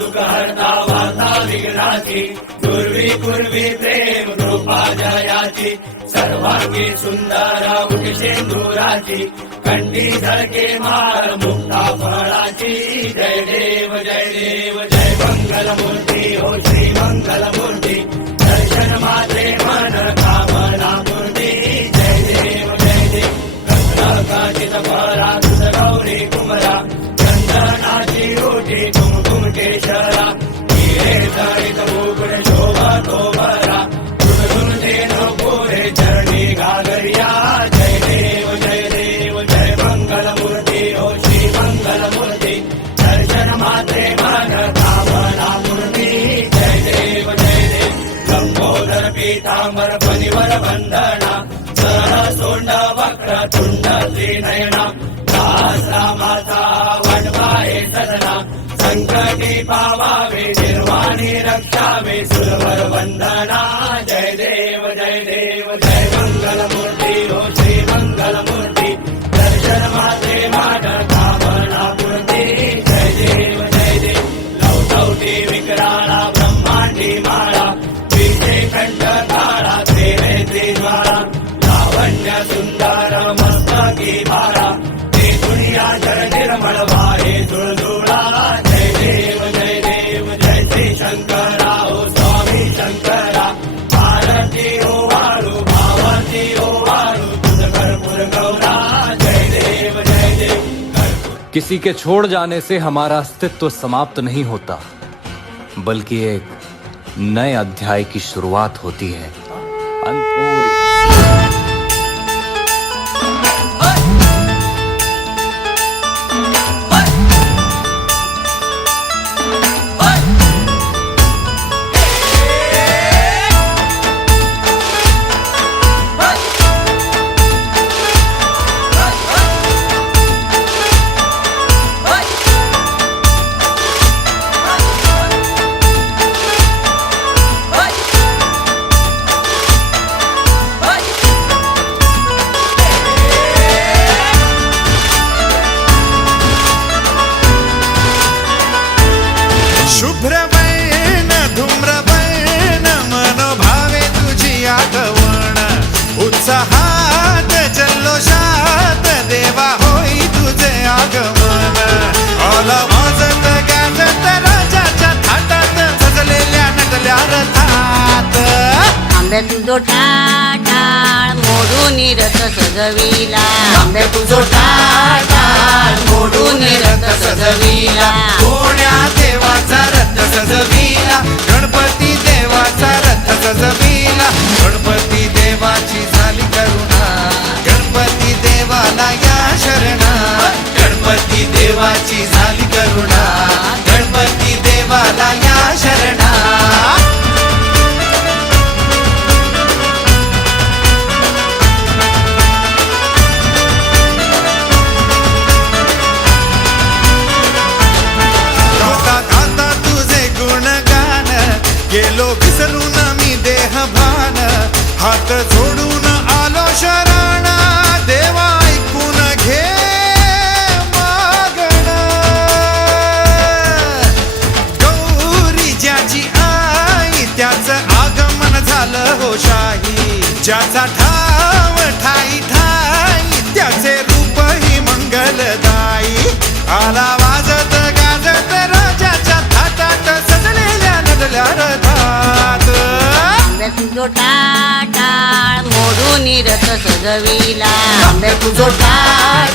दुःख हरता वार्ता विघ्नाची पूर्वी पूर्वी प्रेम कृपा जयाची सर्वांगी सुंदर उठी सिंदुराची कंठी झळके माळ मुक्ता फळाची जय देव जय मंगलमूर्ती हो श्री मंगलमूर्ती दर्शन मात्रे मन कामना मूर्ती जय देव रत्नाकाचित परा तुझ गौरी कुमरा चंदनाची ओटी कुमकुम केशरा हिरे जळीत उघड शोभा तो भरा तुझ देनो पोरे चरणी घागरिया जय देव जय मंगलमूर्ती हो श्री मंगलमूर्ती दर्शन मात्रे मन कामना मूर्ती जय देव लंबोदर पीतांबर फणीवर बंधना सोंड वक्र तुंड त्रिनयना दास रामाचा वडवाहे सदना संकटी पावावे निर्वाणी रक्षावे सुरवर वंदना जय देव जय मंगलमूर्ती हो श्री मंगलमूर्ती दर्शन मात्रे मान कामना मूर्ती जय देव लवलवटी विकराळा ब्रह्मांडी माळा विजय कंठ काळा प्रेमे त्रिज्वाळा लावण्य सुंदर मस्तकी भारा ते दुनिया जर निर्मळ वाहे तुळजुळा जय देव जय श्री शंकरा हो स्वामी शंकरा भारती हो वाळू भावती हो वाळू तुझ कर्पूर गौरा जय देव किसी के छोड़ जाने से हमारा अस्तित्व समाप्त नहीं होता, बल्कि एक नए अध्याय की शुरुआत होती है। शुभ्रवैन धूम्रवैन मनोभावे तुझी आगवण उत्साहात जल्लोषात देवा होई तुझे आगमन आला वाजत गाजत राजाच्या थाटात सजलेल्या नटल्या रथात आंबे तुझो टाळ मोडून रथ सजविला आंबे तुझो टाळ मोडून रथ सजविला कोण्या देवाचा रथ सजविला गणपती देवाचा रथ सजविला गणपती देवाची झाली करुणा गणपती देवाला या शरणा गणपती देवाची झाली करुणा गणपती देवाला या शरणा गेलो विसरून मी देह भान हात जोडून आलो शरण देवा ऐकून घे मागण गौरी ज्याची आई त्याचं आगमन झालं हो शाही ज्याचा ठाव ठाई ठाई त्याचे रूप ही मंगलदायी आला वाजत गाजत राजाच्या थाटात सजलेल्या नटल्या रथात आंबे तुझो टाळ मोडून रथ सजविला आंबे तुझो टाळ